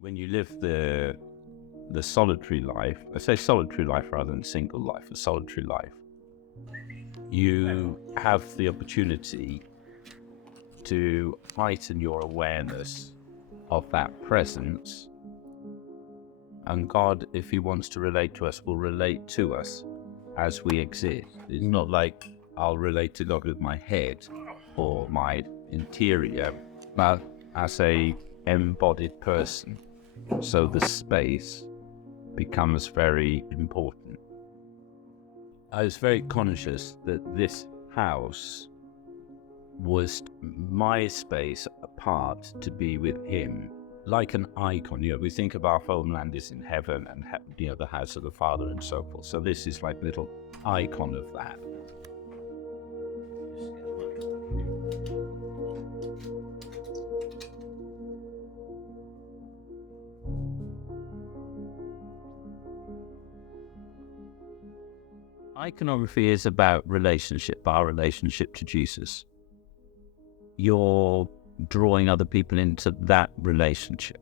When you live the solitary life, I say solitary life rather than single life, a solitary life, you have the opportunity to heighten your awareness of that presence. And God, if He wants to relate to us, will relate to us as we exist. It's not like I'll relate to God with my head or my interior, but as a embodied person. So the space becomes very important. I was very conscious that this house was my space apart to be with Him, like an icon. We think of our homeland is in heaven and the house of the Father and so forth. So this is like a little icon of that. Iconography is about relationship, our relationship to Jesus. You're drawing other people into that relationship.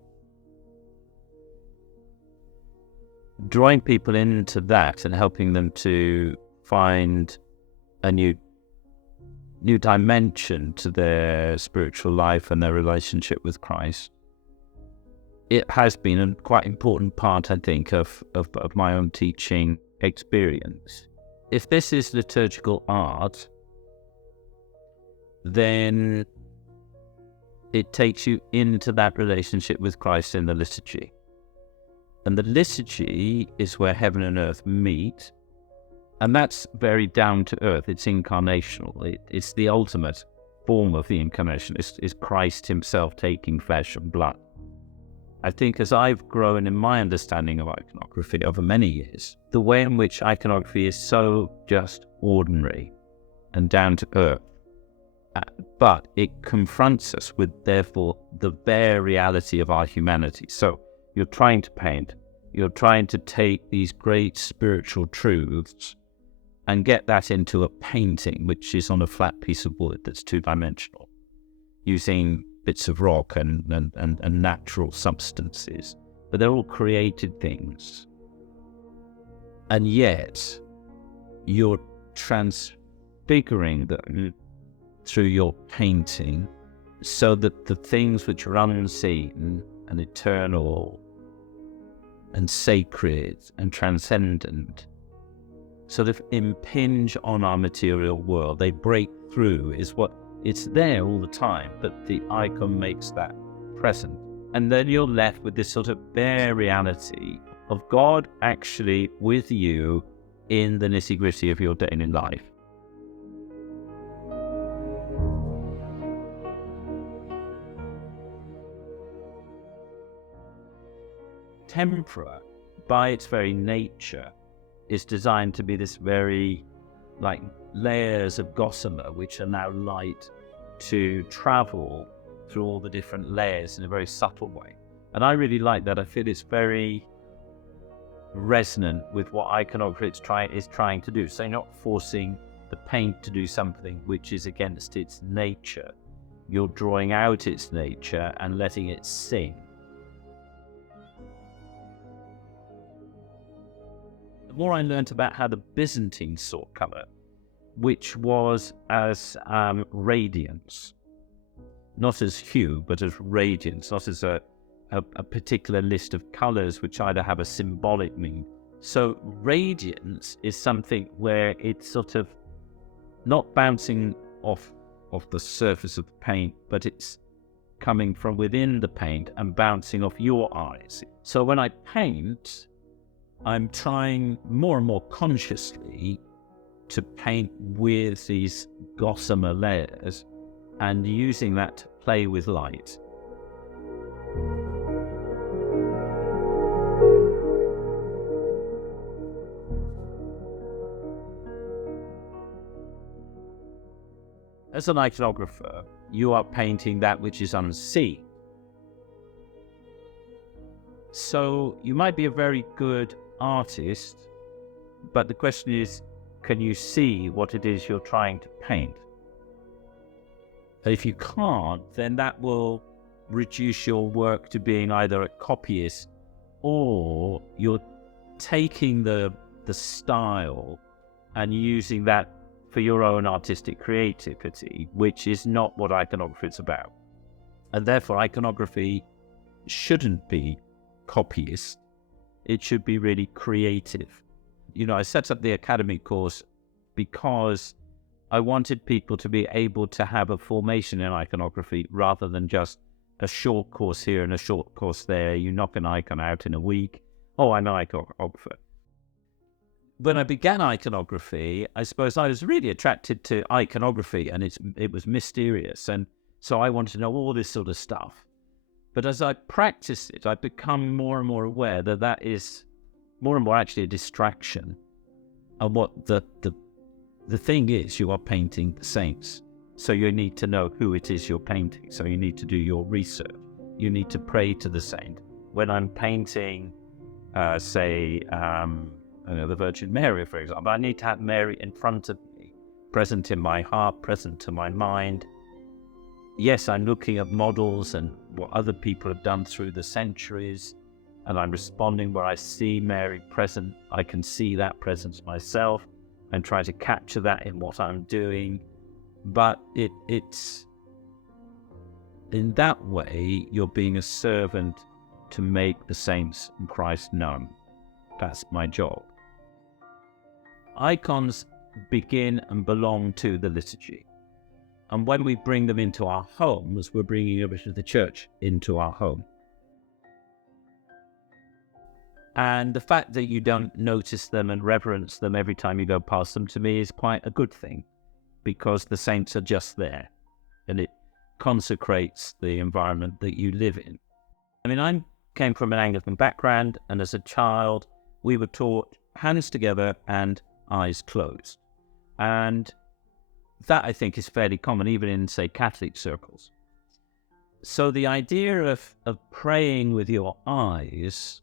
Drawing people into that and helping them to find a new dimension to their spiritual life and their relationship with Christ. It has been a quite important part, I think, of my own teaching experience. If this is liturgical art, then it takes you into that relationship with Christ in the liturgy. And the liturgy is where heaven and earth meet. And that's very down to earth. It's incarnational. It's the ultimate form of the incarnation. It's Christ Himself taking flesh and blood. I think as I've grown in my understanding of iconography over many years, the way in which iconography is so just ordinary and down to earth, but it confronts us with, therefore, the bare reality of our humanity. So you're trying to paint, you're trying to take these great spiritual truths and get that into a painting, which is on a flat piece of wood that's two-dimensional, using bits of rock and natural substances, but they're all created things. And yet, you're transfiguring them through your painting so that the things which are unseen and eternal and sacred and transcendent sort of impinge on our material world. They break through, it's there all the time, but the icon makes that present. And then you're left with this sort of bare reality of God actually with you in the nitty-gritty of your daily life. Tempera, by its very nature, is designed to be this very, like, layers of gossamer which are now light to travel through all the different layers in a very subtle way. And I really like that. I feel it's very resonant with what iconography is trying to do. So you're not forcing the paint to do something which is against its nature. You're drawing out its nature and letting it sing. The more I learned about how the Byzantine saw colour, which was as radiance, not as hue, but as radiance, not as a particular list of colours which either have a symbolic meaning. So radiance is something where it's sort of not bouncing off the surface of the paint, but it's coming from within the paint and bouncing off your eyes. So when I paint, I'm trying more and more consciously to paint with these gossamer layers and using that to play with light. As an iconographer, you are painting that which is unseen. So you might be a very good artist, but the question is, can you see what it is you're trying to paint? If you can't, then that will reduce your work to being either a copyist or you're taking the style and using that for your own artistic creativity, which is not what iconography is about. And therefore, iconography shouldn't be copyist. It should be really creative. I set up the academy course because I wanted people to be able to have a formation in iconography rather than just a short course here and a short course there. You knock an icon out in a week. Oh, I'm an iconographer. When I began iconography, I suppose I was really attracted to iconography, and it was mysterious. And so I wanted to know all this sort of stuff. But as I practiced it, I've become more and more aware that is more and more actually a distraction. And what the thing is, you are painting the saints. So you need to know who it is you're painting. So you need to do your research. You need to pray to the saint. When I'm painting, the Virgin Mary, for example, I need to have Mary in front of me, present in my heart, present to my mind. Yes, I'm looking at models and what other people have done through the centuries, and I'm responding where I see Mary present. I can see that presence myself and try to capture that in what I'm doing. But it's in that way, you're being a servant to make the saints in Christ known. That's my job. Icons begin and belong to the liturgy. And when we bring them into our homes, we're bringing a bit of the church into our home. And the fact that you don't notice them and reverence them every time you go past them, to me, is quite a good thing, because the saints are just there, and it consecrates the environment that you live in. I mean, I came from an Anglican background, and as a child, we were taught hands together and eyes closed. And that, I think, is fairly common, even in, say, Catholic circles. So the idea of praying with your eyes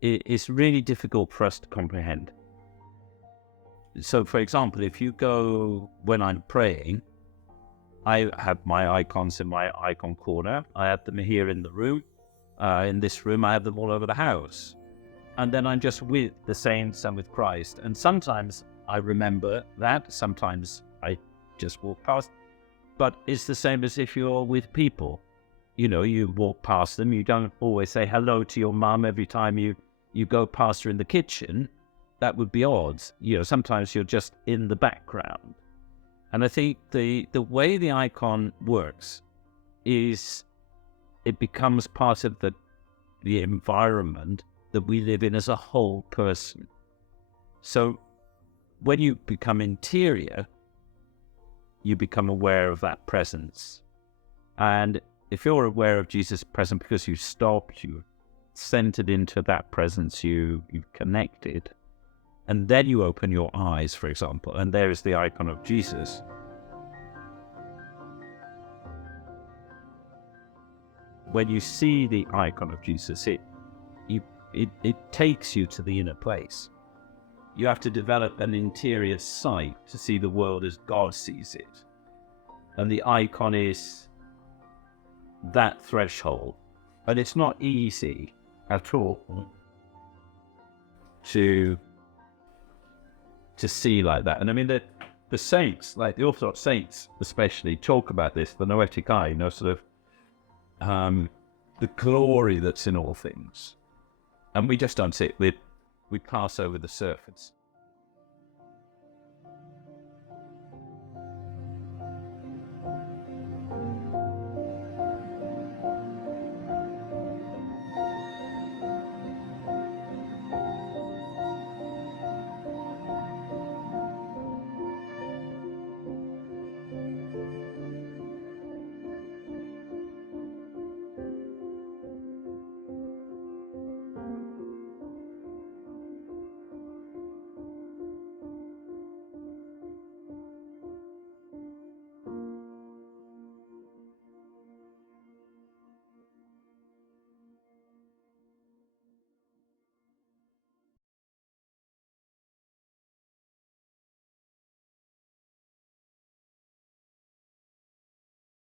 is really difficult for us to comprehend. So, for example, if you go, when I'm praying, I have my icons in my icon corner. I have them here in the room. In this room, I have them all over the house. And then I'm just with the saints and with Christ. And sometimes I remember that. Sometimes I just walk past. But it's the same as if you're with people. You walk past them. You don't always say hello to your mum every time you go past her in the kitchen. That would be odd. Sometimes you're just in the background. And I think the way the icon works is it becomes part of the environment that we live in as a whole person. So when you become interior, you become aware of that presence. And if you're aware of Jesus present because you stopped, you centered into that presence, you've connected, and then you open your eyes, for example, and there is the icon of Jesus. When you see the icon of Jesus, it takes you to the inner place. You have to develop an interior sight to see the world as God sees it. And the icon is that threshold. And it's not easy at all to see like that. And I mean, the saints, like the Orthodox saints especially, talk about this, the noetic eye, sort of the glory that's in all things. And we just don't see it. We pass over the surface.